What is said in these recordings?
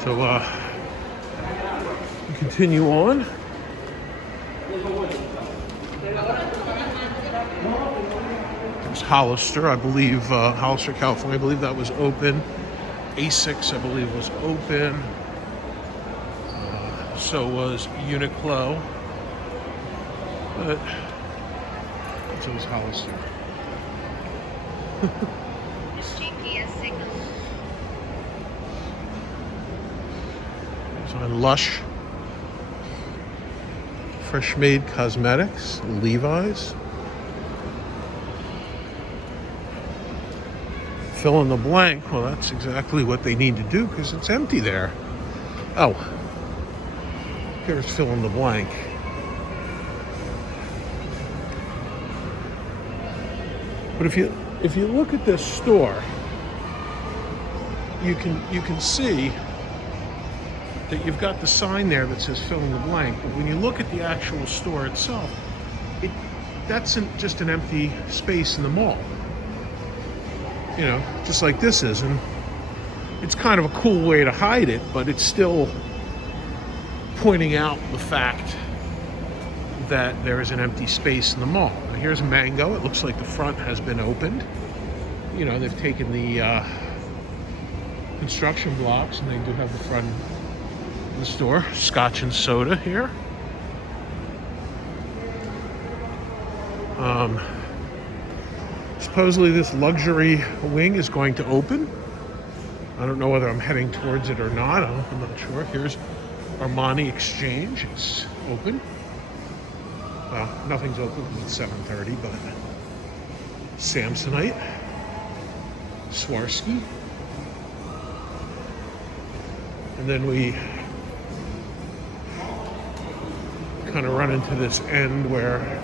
So we continue on. There's Hollister, I believe, Hollister, California. I believe that was open. Asics, I believe, was open. So was Uniqlo. But so was Hollister. GPS signal. So on Lush, Fresh Made Cosmetics, Levi's. Fill in the blank. Well, that's exactly what they need to do because it's empty there. Oh, here's fill in the blank. But if you look at this store, you can see that you've got the sign there that says fill in the blank. But when you look at the actual store itself, that's just an empty space in the mall. You know, just like this is, and it's kind of a cool way to hide it, but it's still pointing out the fact that there is an empty space in the mall. Now, here's Mango. It looks like the front has been opened. You know, they've taken the construction blocks and they do have the front of the store. Scotch and soda here. Supposedly this luxury wing is going to open. I don't know whether I'm heading towards it or not. I'm not sure. Here's Armani Exchange. It's open. Well, nothing's open because it's 7:30, but Samsonite, Swarovski, and then we kind of run into this end where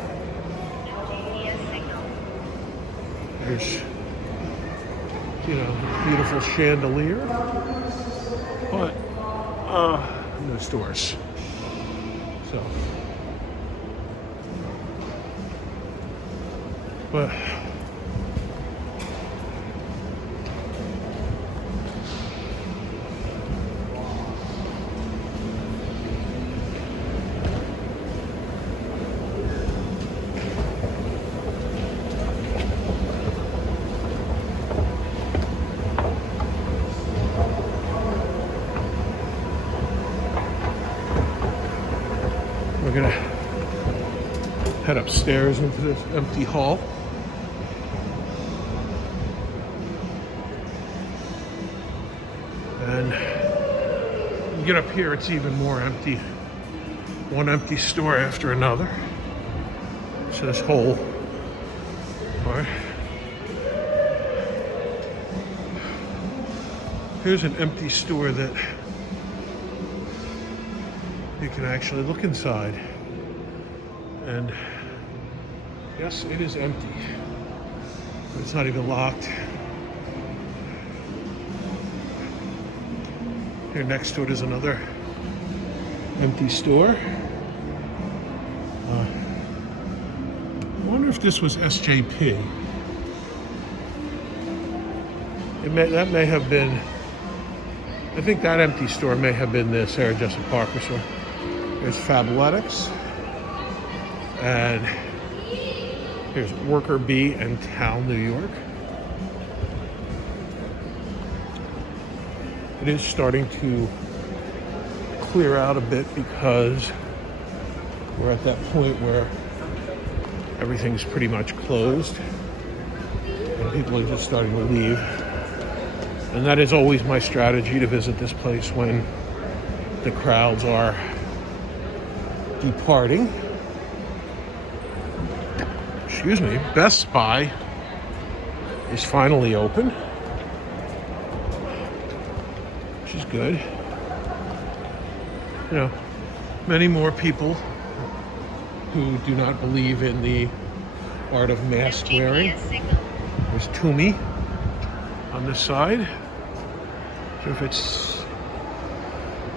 there's, you know, beautiful chandelier, but no stores. So, but we're gonna head upstairs into this empty hall. And you get up here, it's even more empty. One empty store after another. So this whole part. Here's an empty store that you can actually look inside. And yes, it is empty. But it's not even locked. Here next to it is another empty store. I wonder if this was SJP. That may have been, I think that empty store may have been the Sarah Jessica Parker store. There's Fabletics. And here's Worker Bee in Town, New York. It is starting to clear out a bit because we're at that point where everything's pretty much closed and people are just starting to leave. And that is always my strategy, to visit this place when the crowds are departing. Excuse me. Best Buy is finally open. Is good. You know, many more people who do not believe in the art of mask wearing. There's Tumi on this side. So if it's,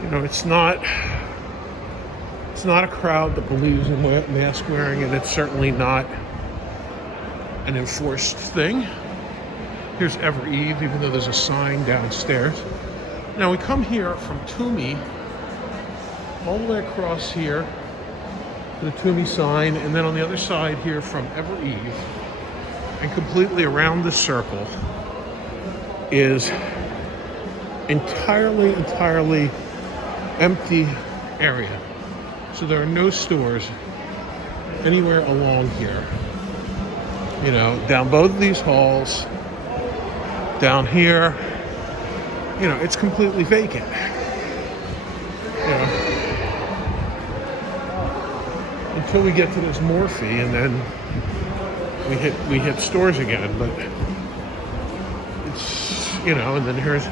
you know, it's not a crowd that believes in mask wearing, and it's certainly not an enforced thing. Here's Ever Eve, even though there's a sign downstairs. Now we come here from Toomey, all the way across here to the Toomey sign, and then on the other side here from Ever Eve, and completely around this circle is entirely empty area. So there are no stores anywhere along here. You know, down both of these halls, down here, you know, it's completely vacant. You know, until we get to this Morphe, and then we hit stores again. But it's, you know, and then here's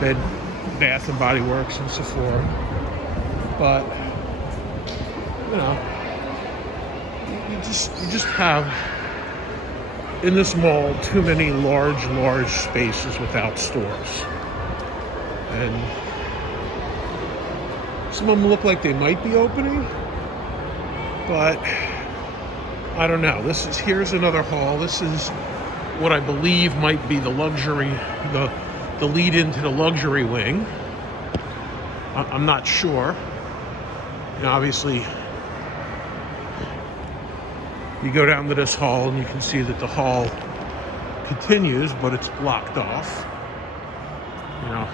Bed Bath and Body Works and Sephora. But you know, you just have in this mall too many large spaces without stores. And some of them look like they might be opening, but I don't know. Here's another hall. This is what I believe might be the luxury, the lead into the luxury wing. I'm not sure. You know, obviously, you go down to this hall and you can see that the hall continues, but it's blocked off. You know,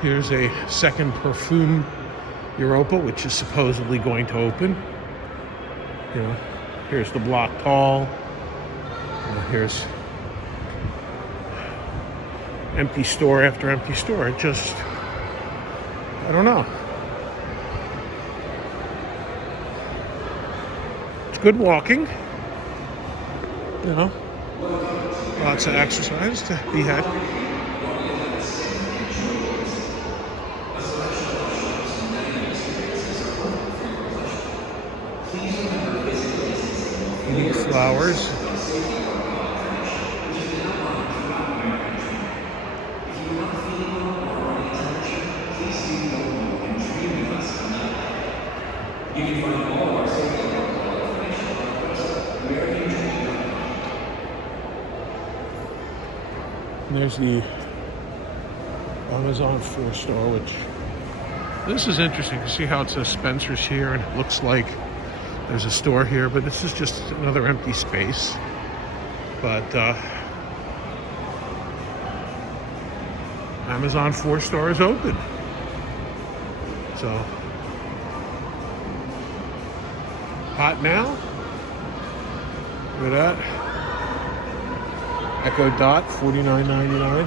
here's a second Parfum Europa, which is supposedly going to open. You know, here's the blocked hall. You know, here's empty store after empty store. It just, I don't know. It's good walking. You know, lots of exercise to be had. Flowers. And there's the Amazon 4-star, which this is interesting to see how it says Spencer's here, and it looks like there's a store here, but this is just another empty space. But Amazon 4-star is open. So hot now. Look at that. Echo Dot, $49.99.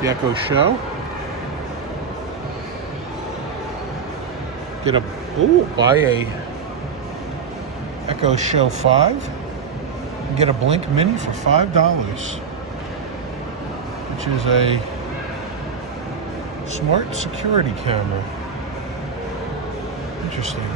The Echo Show. Buy a Echo Show 5 and get a Blink Mini for $5, which is a smart security camera. Interesting.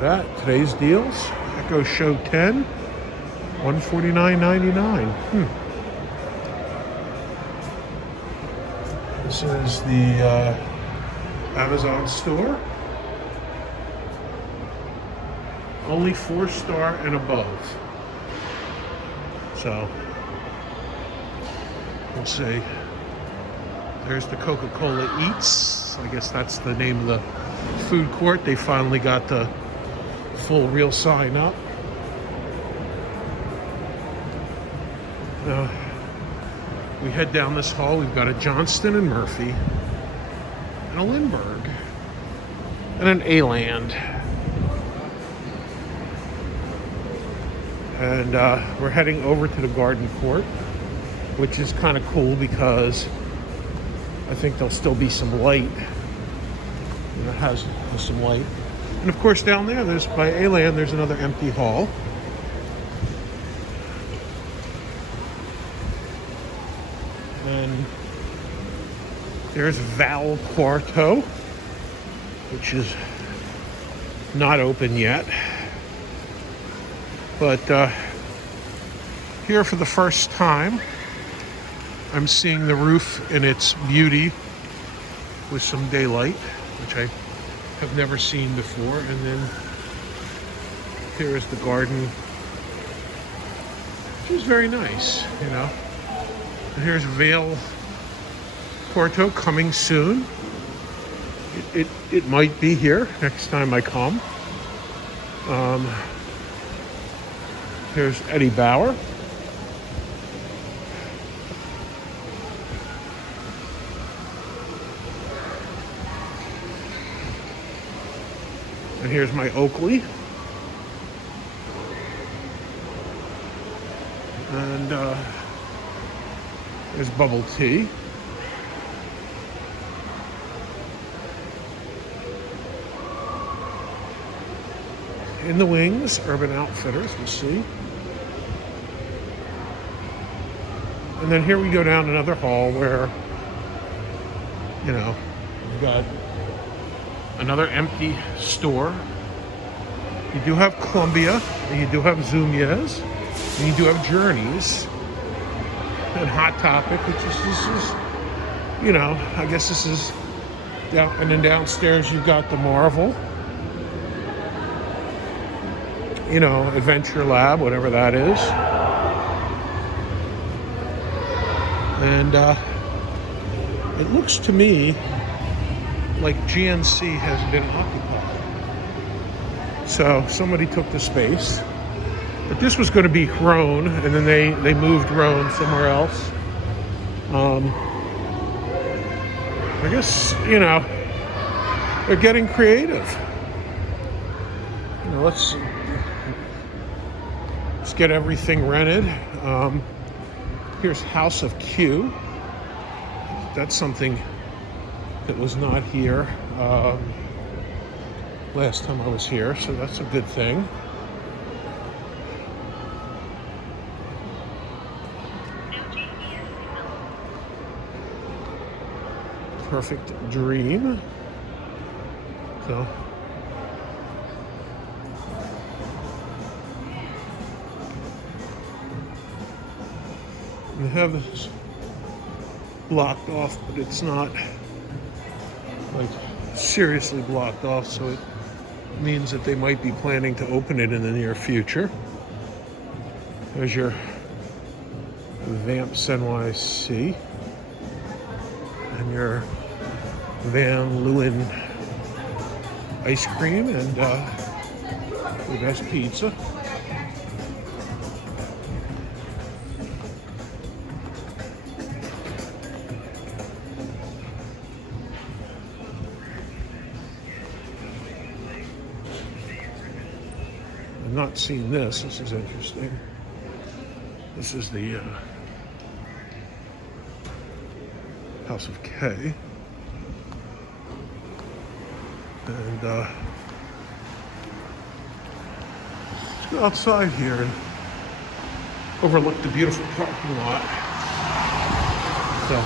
That today's deals: Echo Show 10, $149.99. This is the Amazon store. Only 4-star and above. So we'll see. There's the Coca-Cola Eats. I guess that's the name of the food court. They finally got the full real sign up. We head down this hall. We've got a Johnston and Murphy, and a Lindbergh, and an A-Land. And we're heading over to the Garden Court, which is kind of cool because I think there'll still be some light. You know, it has some light. And of course down there, there's by A-Land, there's another empty hall. And there's Val Quarto, which is not open yet. But here for the first time, I'm seeing the roof in its beauty with some daylight, which I have never seen before. And then here is the garden, which is very nice, you know. And here's Vale Porto coming soon. It might be here next time I come. Here's Eddie Bauer. And here's my Oakley. And there's bubble tea. In the wings, Urban Outfitters, we'll see. And then here we go down another hall where, you know, we've got another empty store. You do have Columbia, and you do have Zumiez, and you do have Journeys, and Hot Topic, which is, this is, you know, I guess this is down, and then downstairs you've got the Marvel, you know, Adventure Lab, whatever that is. And it looks to me like GNC has been occupied. So somebody took the space. But this was going to be Rhone, and then they moved Rhone somewhere else. I guess, you know, they're getting creative. You know, let's get everything rented. Here's House of Q. That's something that was not here last time I was here, so that's a good thing. Perfect Dream. So they have this blocked off, but it's not like seriously blocked off, so it means that they might be planning to open it in the near future. There's your Vamps NYC and your Van Leeuwen ice cream and the best pizza. I've not seen this. This is interesting. This is the House of K. And let's go outside here and overlook the beautiful parking lot. So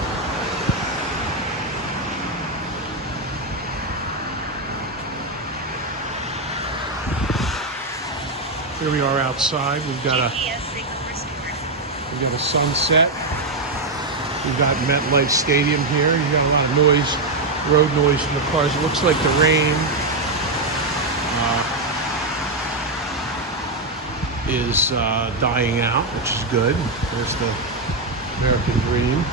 here we are outside. We've got a sunset. We've got MetLife Stadium here. You've got a lot of noise, road noise from the cars. It looks like the rain is dying out, which is good. There's the American Dream.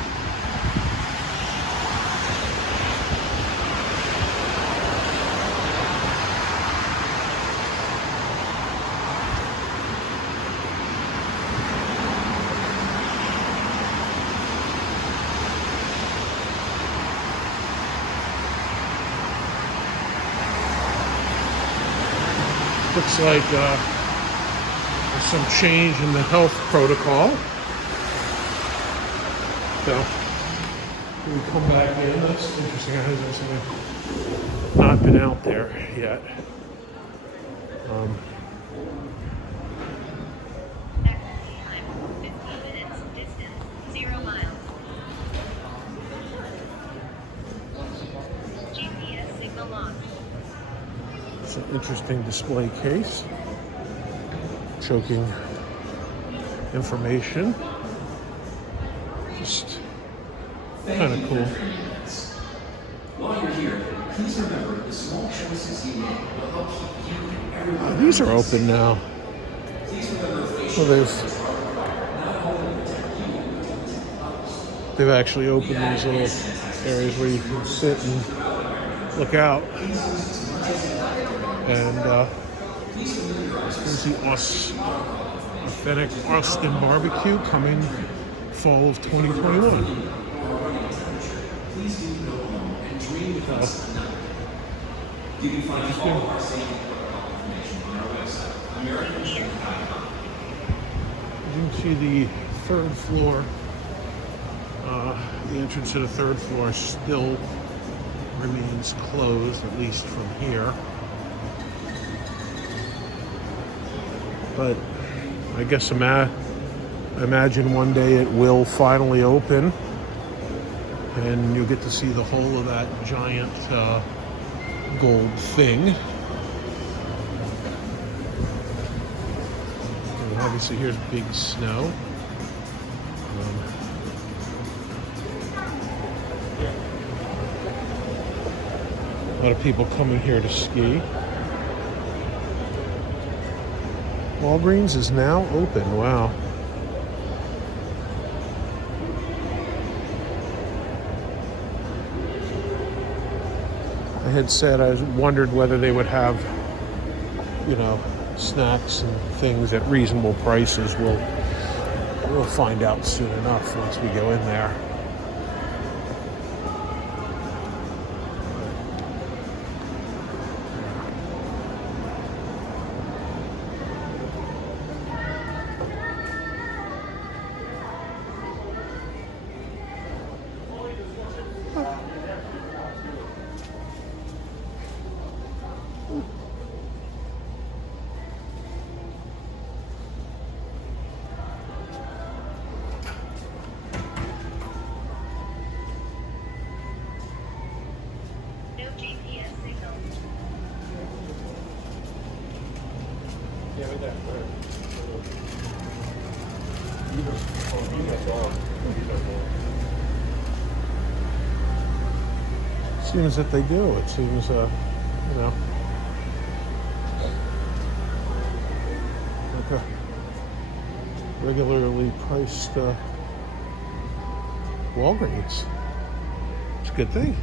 Looks like there's some change in the health protocol. So, when we come back in, that's interesting. I have not been out there yet. Time, 15 minutes. Distance, 0 miles. GPS signal locked. It's an interesting display case. Choking information. Just kind of cool. Oh, these are open now. Well, they've actually opened these little areas where you can sit and look out. And here's the authentic Austin barbecue coming fall of 2021. You can see the third floor, the entrance to the third floor still remains closed, at least from here. But I guess imagine one day it will finally open and you'll get to see the whole of that giant gold thing. And obviously here's big snow. A lot of people coming here to ski. Walgreens is now open. Wow. I had said I wondered whether they would have, snacks and things at reasonable prices. We'll find out soon enough once we go in there. No GPS signal. Seems that they do. It seems, like a regularly priced Walgreens. It's a good thing.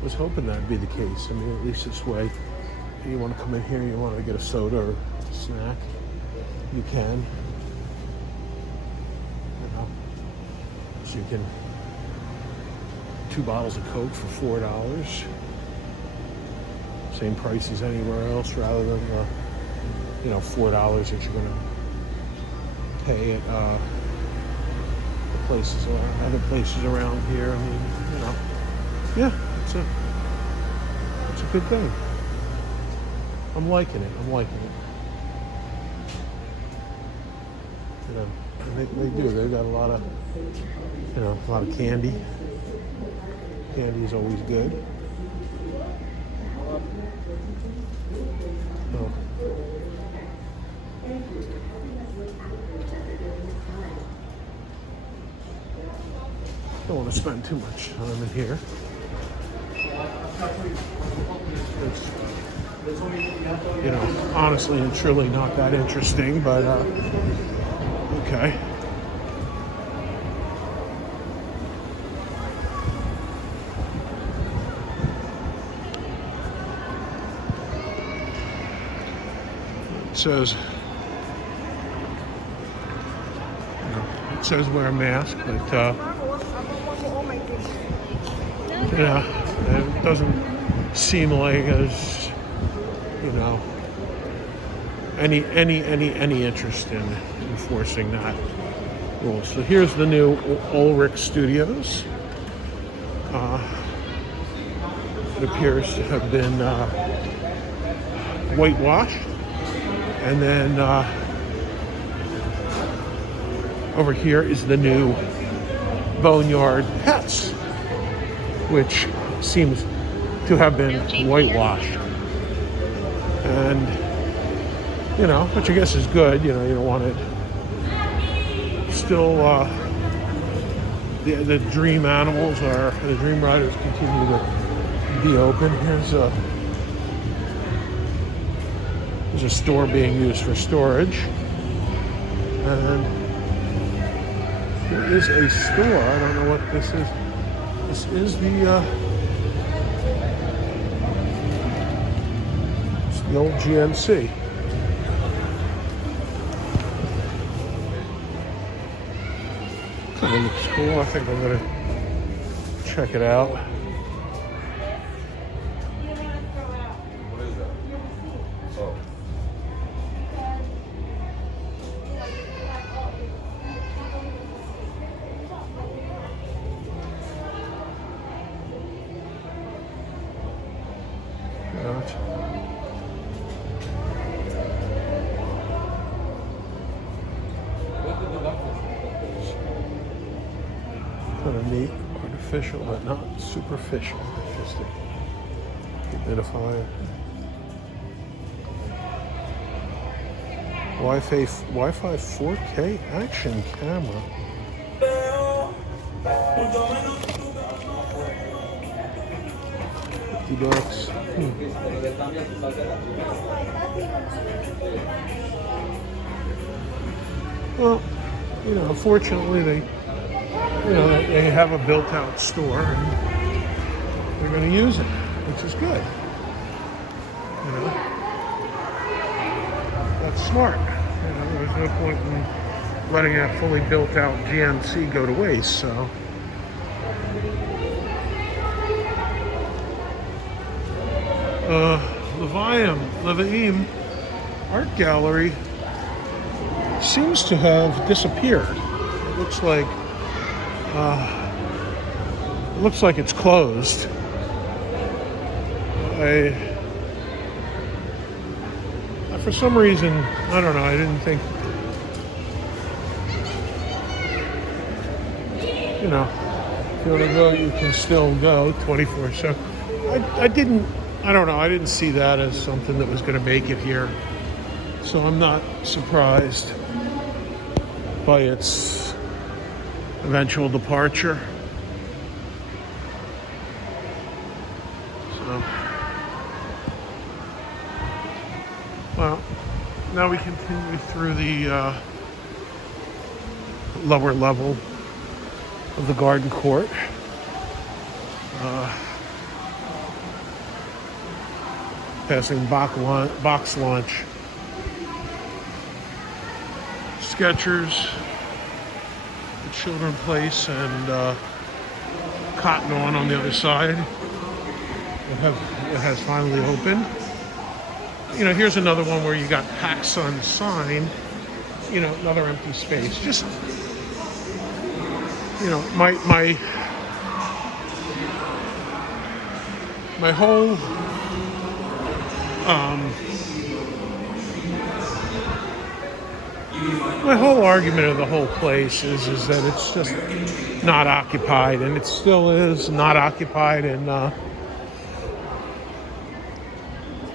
I was hoping that'd be the case. I mean, at least this way, you want to come in here, you want to get a soda or a snack, you can. So you can 2 bottles of Coke for $4. Same price as anywhere else, rather than $4 that you're going to pay at the places around, other places around here. I mean, yeah, it's a good thing. I'm liking it. And they do. They've got a lot of candy. Candy is always good. So, don't want to spend too much time in here. It's, honestly and truly not that interesting, but okay. It says wear a mask, but it doesn't seem like there's any interest in enforcing that rule. So here's the new Ulrich Studios. It appears to have been whitewashed. And then over here is the new Boneyard Pets, which seems to have been whitewashed. And, which I guess is good. You don't want it still, the dream animals the dream riders continue to be open. There's a store being used for storage. And there is a store. I don't know what this is. This is it's the old GNC. Kind of looks cool. I think I'm gonna check it out. Kind of neat, artificial, but not superficial. Just a humidifier. Wi-Fi 4K action camera. $50. Well, fortunately they have a built-out store and they're going to use it, which is good. That's smart. There's no point in letting a fully built-out GNC go to waste. So, Levaim Art Gallery seems to have disappeared. It looks like it's closed. For some reason, I don't know, I didn't think, if you want to go, you can still go 24/7. I didn't see that as something that was going to make it here. So I'm not surprised by its eventual departure. So, well, now we continue through the lower level of the garden court. Passing box lunch. Skechers, the Children Place, and Cotton On the other side. It has finally opened. Here's another one where you got PacSun sign. Another empty space. Just my whole my whole argument of the whole place is that it's just not occupied, and it still is not occupied, and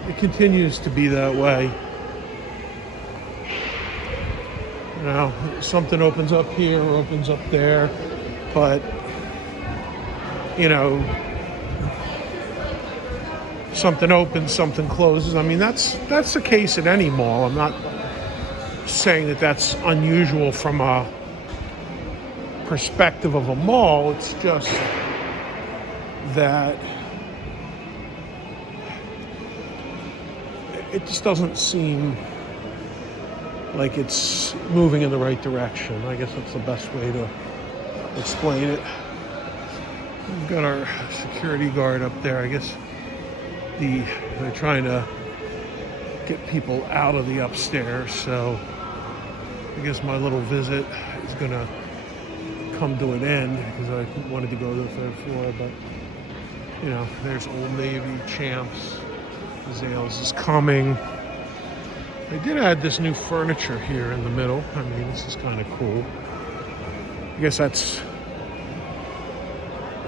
it continues to be that way. Something opens up here, opens up there, but something opens, something closes. I mean, that's the case at any mall. I'm not saying that that's unusual from a perspective of a mall. It's just that it just doesn't seem like it's moving in the right direction. I guess that's the best way to explain it. We've got our security guard up there. I guess they're trying to get people out of the upstairs, so I guess my little visit is gonna come to an end because I wanted to go to the third floor, but there's Old Navy, Champs, Zales is coming. They did add this new furniture here in the middle. I mean, this is kind of cool. I guess that's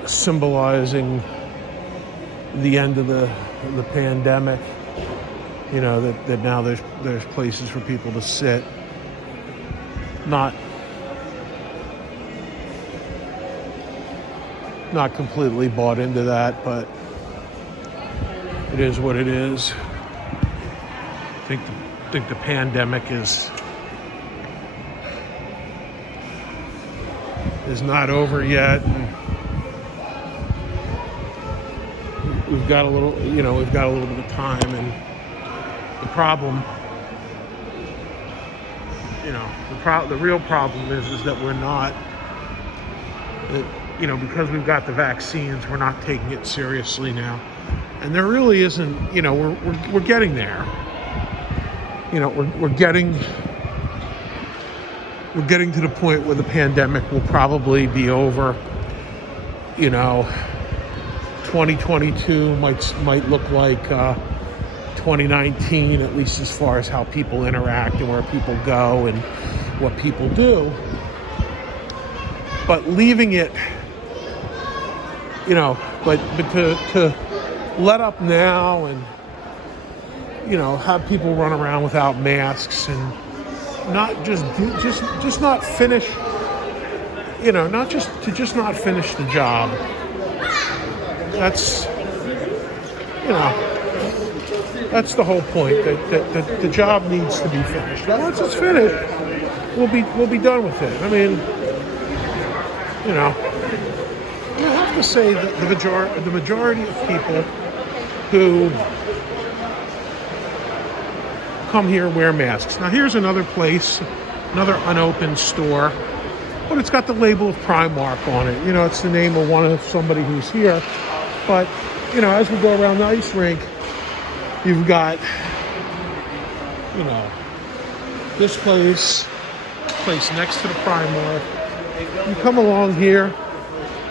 symbolizing the end of the pandemic. That now there's places for people to sit. Not completely bought into that, but It is what it is. Think the pandemic is not over yet. And we've got a little bit of time, and the problem, the real problem is that we're not, because we've got the vaccines, we're not taking it seriously now. And there really isn't, we're getting there. We're getting to the point where the pandemic will probably be over. 2022 might look like 2019, at least as far as how people interact and where people go and what people do. But leaving it, but to let up now and have people run around without masks and not just not finish, not finish the job. That's that's the whole point. That the job needs to be finished. And once it's finished, we'll be done with it. I mean, I have to say that the majority of people who come here wear masks. Now here's another place, another unopened store, but it's got the label of Primark on it. It's the name of somebody who's here. But as we go around the ice rink, you've got this place next to the Primark. You come along here,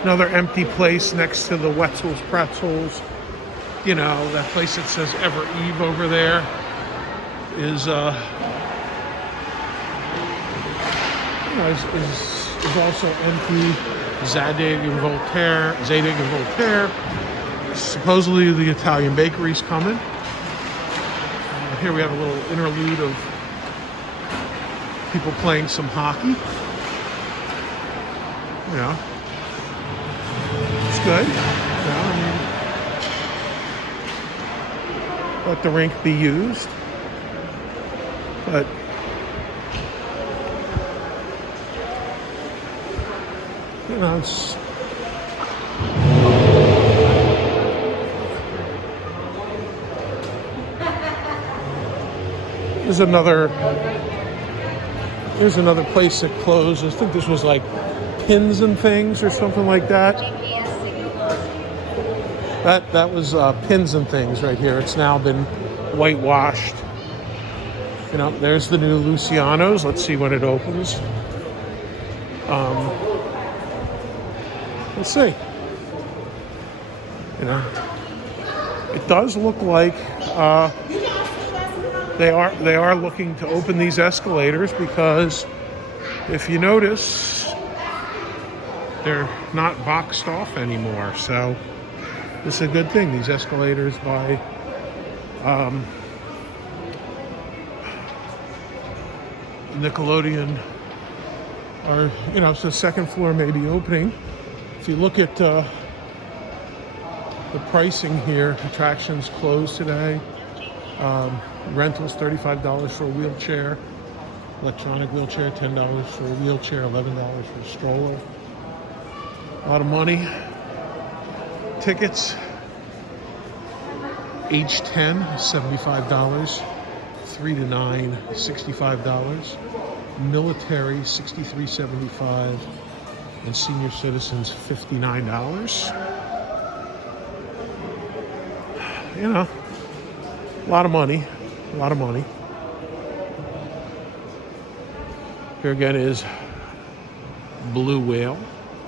another empty place next to the Wetzel's Pretzels. That place that says Ever Eve over there is also empty. Zadig and Voltaire. Supposedly the Italian bakery's coming. Here we have a little interlude of people playing some hockey. It's good. Let the rink be used. But it's here's another place that closed. I think this was like Pins and Things or something like that. That was Pins and Things right here. It's now been whitewashed. There's the new Luciano's. Let's see when it opens. Let's see. It does look like they are looking to open these escalators, because if you notice, they're not boxed off anymore. So this is a good thing. These escalators by Nickelodeon are, so the second floor may be opening. If you look at the pricing here, attractions closed today. Rentals $35 for a wheelchair, electronic wheelchair $10 for a wheelchair, $11 for a stroller. A lot of money. Tickets, age 10, $75. 3 to 9, $65. Military, $63.75. And senior citizens, $59. A lot of money. Here again is Blue Whale.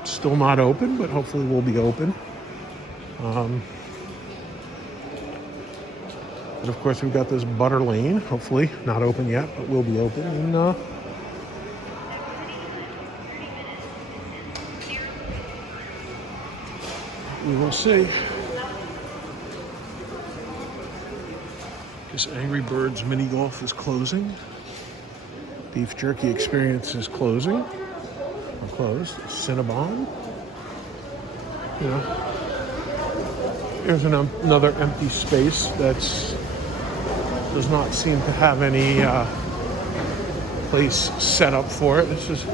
Still not open, but hopefully will be open. And of course, we've got this Butter Lane. Hopefully not open yet, but will be open. And we will see. This Angry Birds mini golf is closing. Beef Jerky Experience is closing. Or closed. Cinnabon. Here's another empty space that's does not seem to have any place set up for it. This is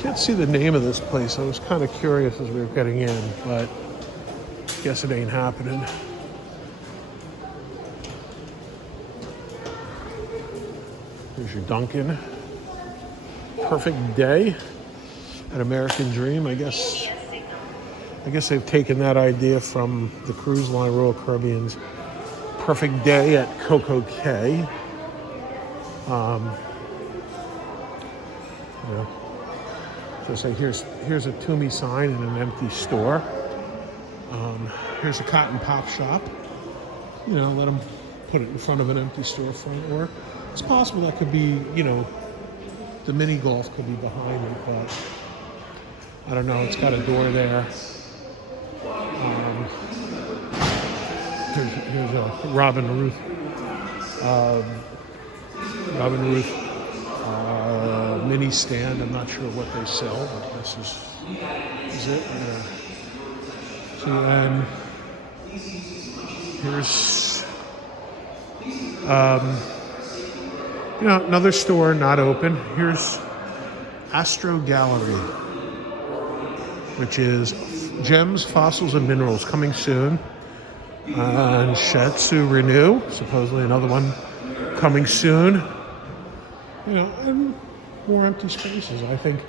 can't see the name of this place. I was kind of curious as we were getting in, but guess it ain't happening. Here's your Dunkin'. Perfect day at American Dream. I guess they've taken that idea from the cruise line Royal Caribbean's Perfect Day at Coco Cay. So say here's a Toomey sign in an empty store. Here's a Cotton Pop shop. Let them put it in front of an empty storefront. Or it's possible that could be, the mini golf could be behind it, but I don't know. It's got a door there. Here's a Robin Ruth mini stand. I'm not sure what they sell, but this is it. So then here's another store not open. Here's Astro Gallery, which is gems, fossils, and minerals, coming soon. And Shatsu Renew, supposedly another one coming soon. And more empty spaces. I think,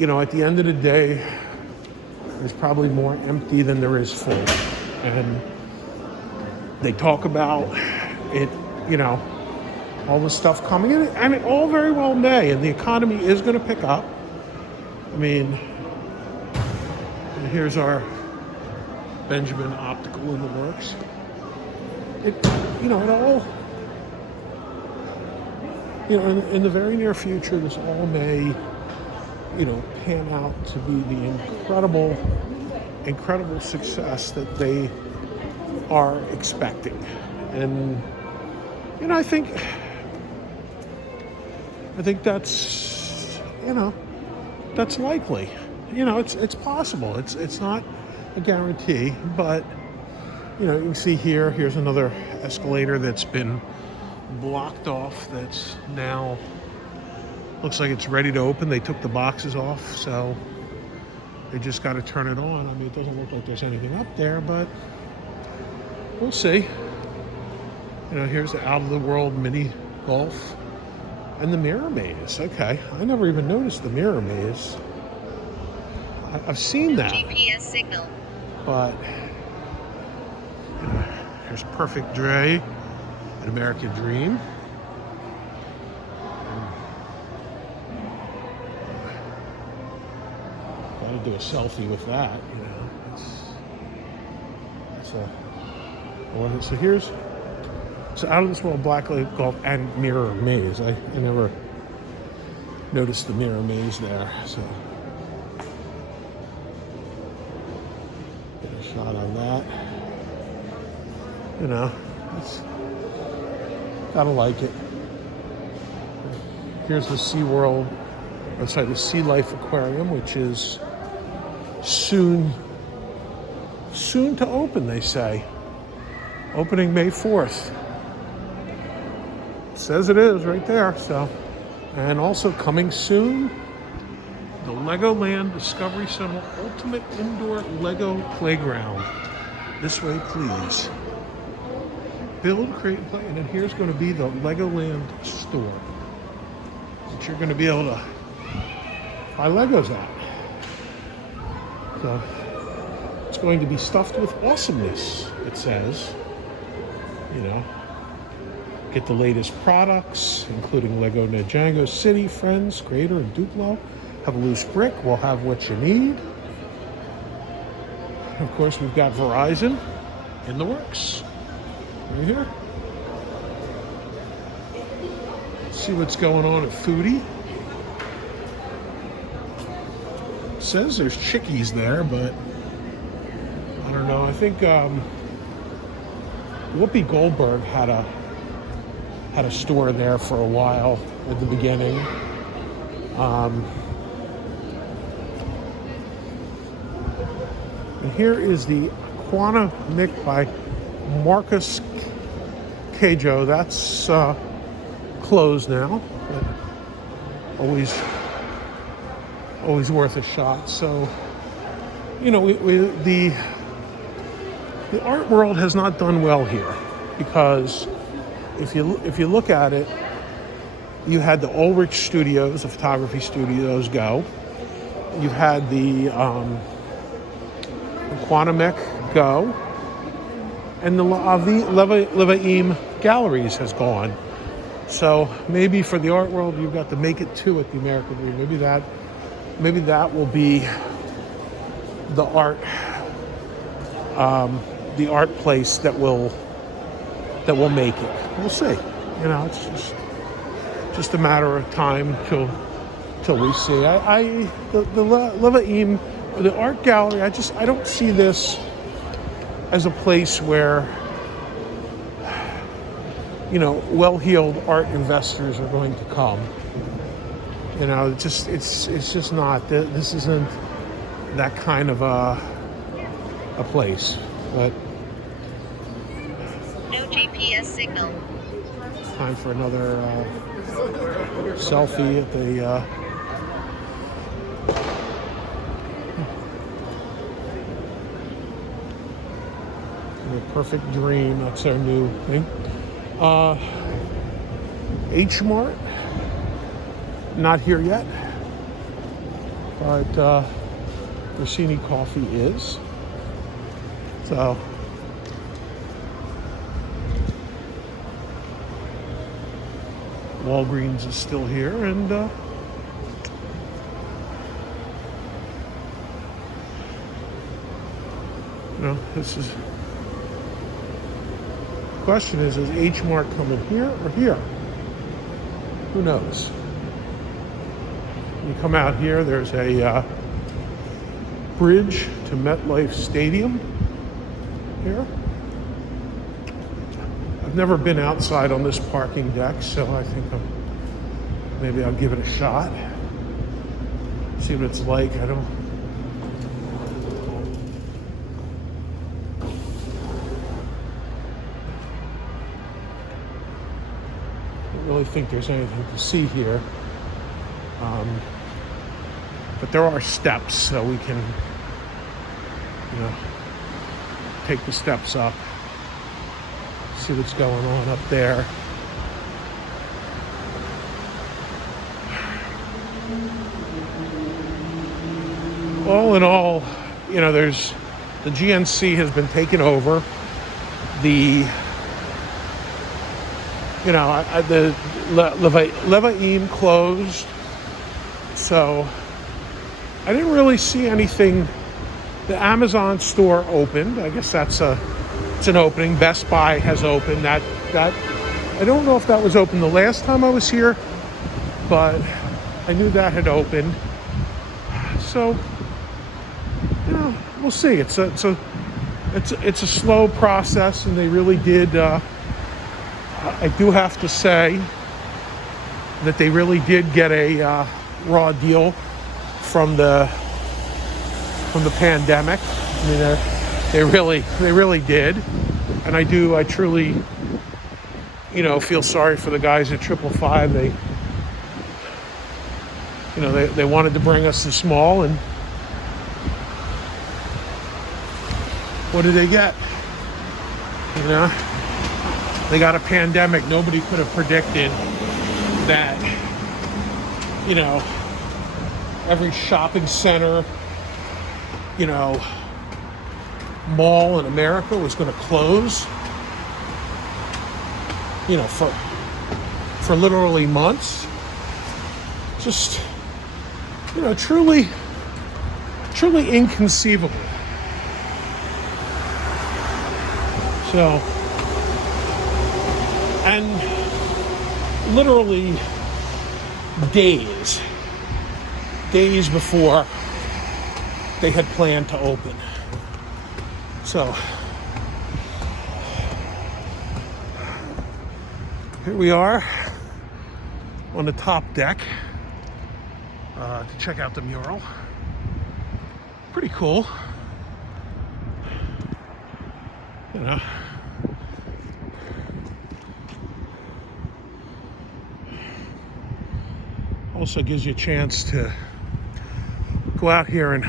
at the end of the day, there's probably more empty than there is full. And they talk about it, all the stuff coming in, and it all very well may, and the economy is going to pick up. I mean, here's our Benjamin Optical in the works. It all, in the very near future, this all may, pan out to be the incredible success that they are expecting. And, I think that's, that's likely. It's possible. It's not a guarantee, but you can see here's another escalator that's been blocked off, that's now looks like it's ready to open. They took the boxes off, so they just got to turn it on. I mean, it doesn't look like there's anything up there, but we'll see. Here's the Out of the World mini golf and the mirror maze. Okay, I never even noticed the mirror maze. I've seen that. GPS signal. But here's Perfect Day at American Dream. Gotta do a selfie with that, So here's Out of This World Black Lake Golf and Mirror Maze. I never noticed the mirror maze there, so. Shot on that. It's gotta like it. Here's the the Sea Life Aquarium, which is soon to open, they say. Opening May 4th. Says it is right there, so. And also coming soon, the Legoland Discovery Center Ultimate Indoor Lego Playground. This way, please. Build, create, and play. And then here's going to be the Legoland store that you're going to be able to buy Legos at. So it's going to be stuffed with awesomeness, it says. Get the latest products, including Lego Ninjago City, Friends, Creator, and Duplo. Have a loose brick, we'll have what you need. And of course, we've got Verizon in the works. Right here. Let's see what's going on at Foodie. It says there's Chickies there, but I don't know. I think Whoopi Goldberg had a store there for a while at the beginning. And here is the Aquana Mick by Marcus Cajo. That's closed now, but always worth a shot. So, you know, the art world has not done well here, because if you look at it, you had the Ulrich Studios, the photography studios, go. You've had the Aquanamic go, and the Levaim Galleries has gone. So maybe for the art world, you've got to make it two at the American Dream. Maybe that will be the art place that will make it. We'll see. You know, it's just a matter of time till we see. The Levaim, the art gallery, I don't see this as a place where, you know, well-heeled art investors are going to come. You know, it's just not. This isn't that kind of a place. But No GPS signal. time for another selfie at the. The Perfect Dream. That's our new thing. H Mart. Not here yet, but Rossini Coffee is. So Walgreens is still here, and you know, this is. The question is H Mart coming here or here? Who knows? You come out here, there's a bridge to MetLife Stadium here. I've never been outside on this parking deck, so I think maybe I'll give it a shot. See what it's like. I don't really think there's anything to see here. But there are steps, so we can, you know, take the steps up, see what's going on up there. All in all, you know, the GNC has been taken over. The Levaim closed, so I didn't really see anything. The Amazon store opened. I guess it's an opening. Best Buy has opened. That I don't know if that was open the last time I was here, but I knew that had opened. So, you know, we'll see. It's a slow process, and they really did. I do have to say that they really did get a raw deal from the pandemic. I mean, they really did, and I truly, you know, feel sorry for the guys at 555. They wanted to bring us this mall, and what did they get? You know, they got a pandemic. Nobody could have predicted that, you know, every shopping center, you know, mall in America was going to close, you know, for literally months. Just, you know, truly inconceivable. So, and literally days before they had planned to open. So, here we are on the top deck to check out the mural. Pretty cool. You know. Also gives you a chance to go out here and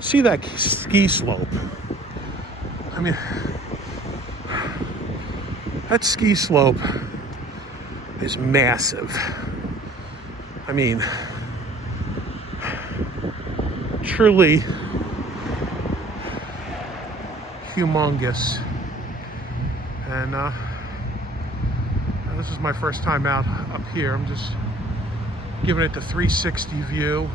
see that ski slope. I mean, that ski slope is massive. I mean, truly humongous. And this is my first time out up here. I'm just giving it the 360 view.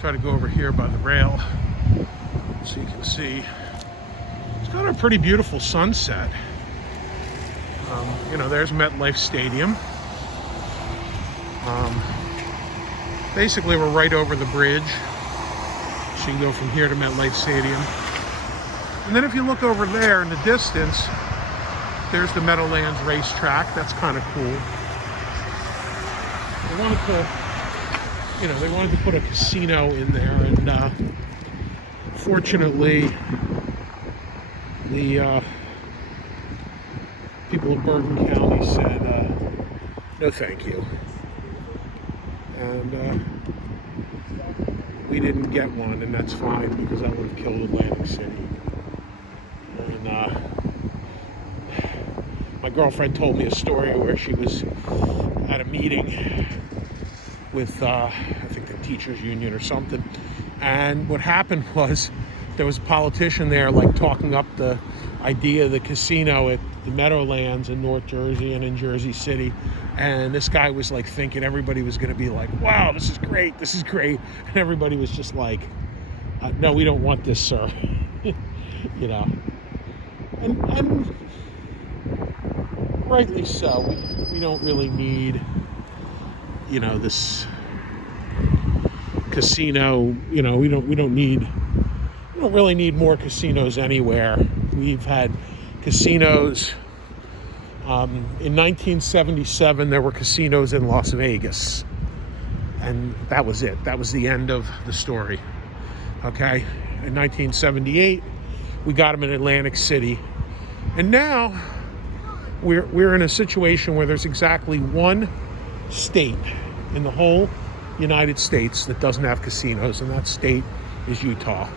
Try to go over here by the rail so you can see. It's got a pretty beautiful sunset. You know, there's MetLife Stadium. Basically, we're right over the bridge. So you can go from here to MetLife Stadium. And then if you look over there in the distance, there's the Meadowlands racetrack. That's kind of cool. They wanted to put a casino in there, and fortunately, the people of Bergen County said, no thank you. And we didn't get one, and that's fine, because that would have killed Atlantic City. And my girlfriend told me a story where she was at a meeting with, I think, the teachers union or something. And what happened was there was a politician there, like, talking up the idea of the casino at the Meadowlands in North Jersey and in Jersey City. And this guy was, like, thinking everybody was going to be like, wow, this is great, this is great. And everybody was just like, no, we don't want this, sir. You know. And rightly so. We don't really need, you know, this casino. You know, we don't really need more casinos anywhere. We've had casinos. In 1977, there were casinos in Las Vegas, and that was it. That was the end of the story. Okay, in 1978, we got them in Atlantic City, and now we're in a situation where there's exactly one state in the whole United States that doesn't have casinos, and that state is Utah.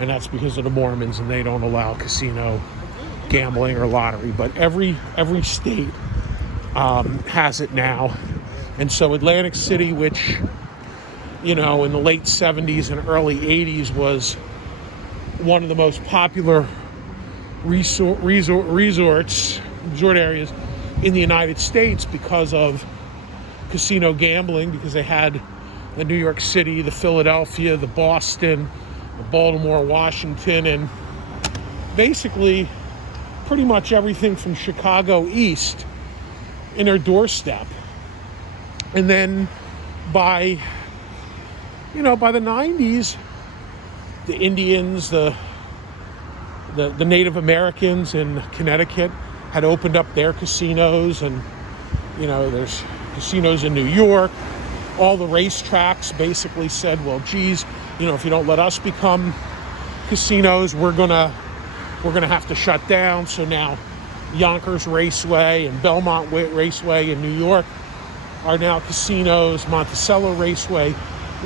And that's because of the Mormons, and they don't allow casino gambling or lottery. But every state has it now. And so Atlantic City, which, you know, in the late 70s and early 80s was one of the most popular resort areas in the United States because of casino gambling, because they had the New York City, the Philadelphia, the Boston, the Baltimore, Washington, and basically pretty much everything from Chicago east in their doorstep. And then by the 90s, the Indians, the Native Americans in Connecticut had opened up their casinos, and, you know, there's casinos in New York. All the racetracks basically said, well, geez, you know, if you don't let us become casinos, we're gonna have to shut down. So now Yonkers Raceway and Belmont Raceway in New York are now casinos. Monticello Raceway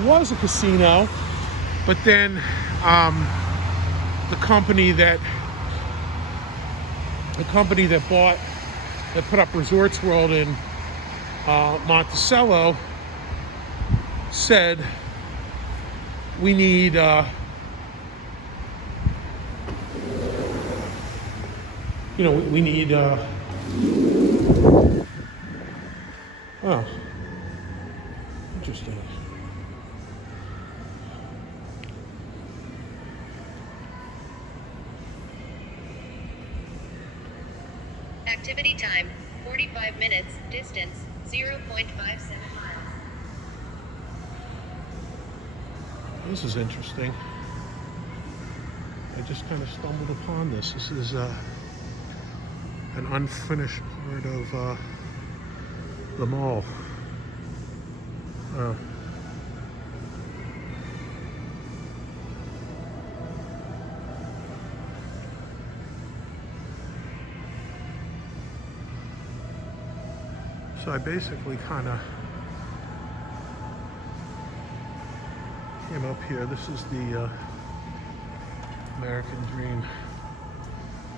was a casino, but then the company that put up Resorts World in Monticello said, we need oh, interesting. Activity time, 45 minutes. Distance, 0.57 miles. This is interesting. I just kind of stumbled upon this. This is an unfinished part of the mall. So I basically kind of came up here. This is the American Dream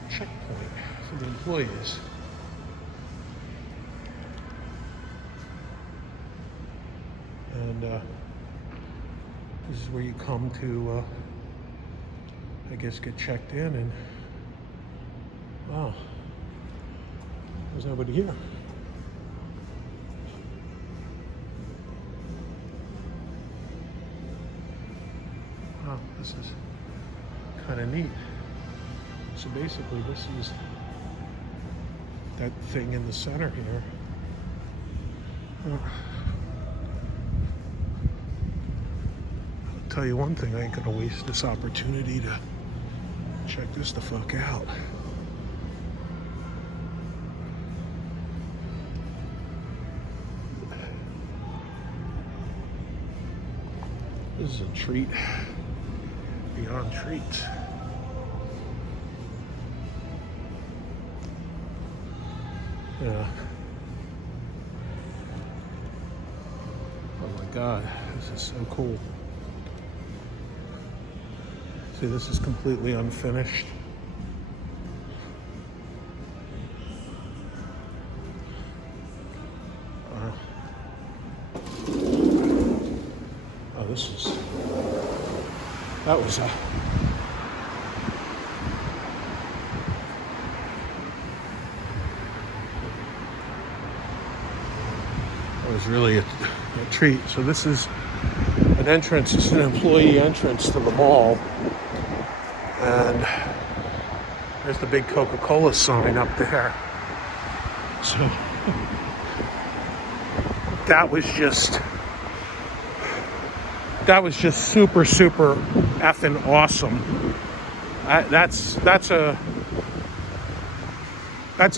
checkpoint for the employees. And this is where you come to, I guess, get checked in, and wow, there's nobody here. Wow, this is kind of neat. So basically, this is that thing in the center here. I'll tell you one thing, I ain't gonna waste this opportunity to check this the fuck out. This is a treat beyond treats. Yeah. Oh my God, this is so cool. See, this is completely unfinished. Oh, this is, that was a, really a treat. So this is an entrance, this is an employee entrance to the mall. And there's the big Coca-Cola sign up there. So that was just super, super effing awesome. That's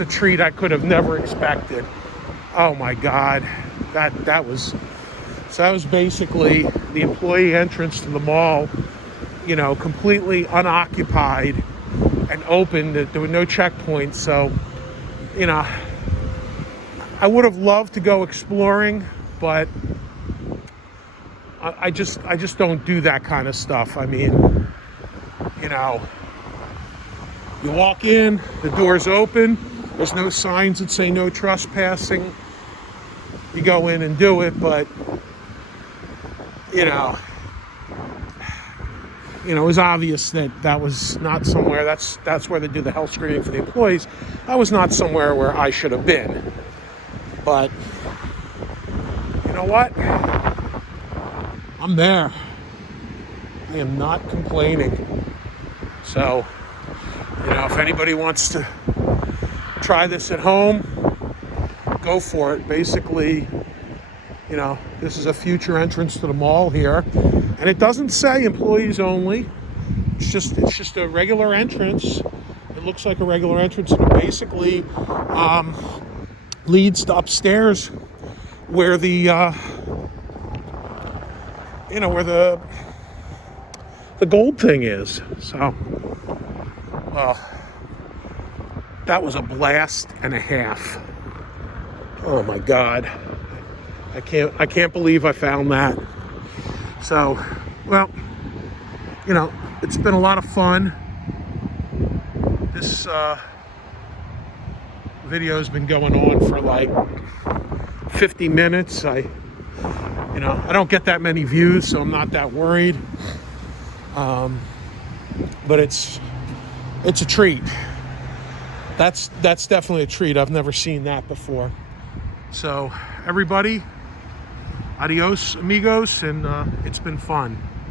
a treat I could have never expected. Oh my God. That was basically the employee entrance to the mall, you know, completely unoccupied and open. There were no checkpoints. So, you know, I would have loved to go exploring, but I just don't do that kind of stuff. I mean, you know, you walk in, the door's open, there's no signs that say no trespassing. You go in and do it, but you know, it was obvious that was not somewhere. That's where they do the health screening for the employees. That was not somewhere where I should have been. But you know what? I'm there. I am not complaining. So, you know, if anybody wants to try this at home, go for it. Basically, you know, this is a future entrance to the mall here, and it doesn't say employees only. It's just a regular entrance. It looks like a regular entrance, and it basically leads to upstairs where the where the gold thing is. So, well, that was a blast and a half. Oh my God. I can't believe I found that. So, well, you know, it's been a lot of fun. This video has been going on for like 50 minutes. I don't get that many views, so I'm not that worried. But it's a treat. That's definitely a treat. I've never seen that before. So everybody, adios amigos, and it's been fun.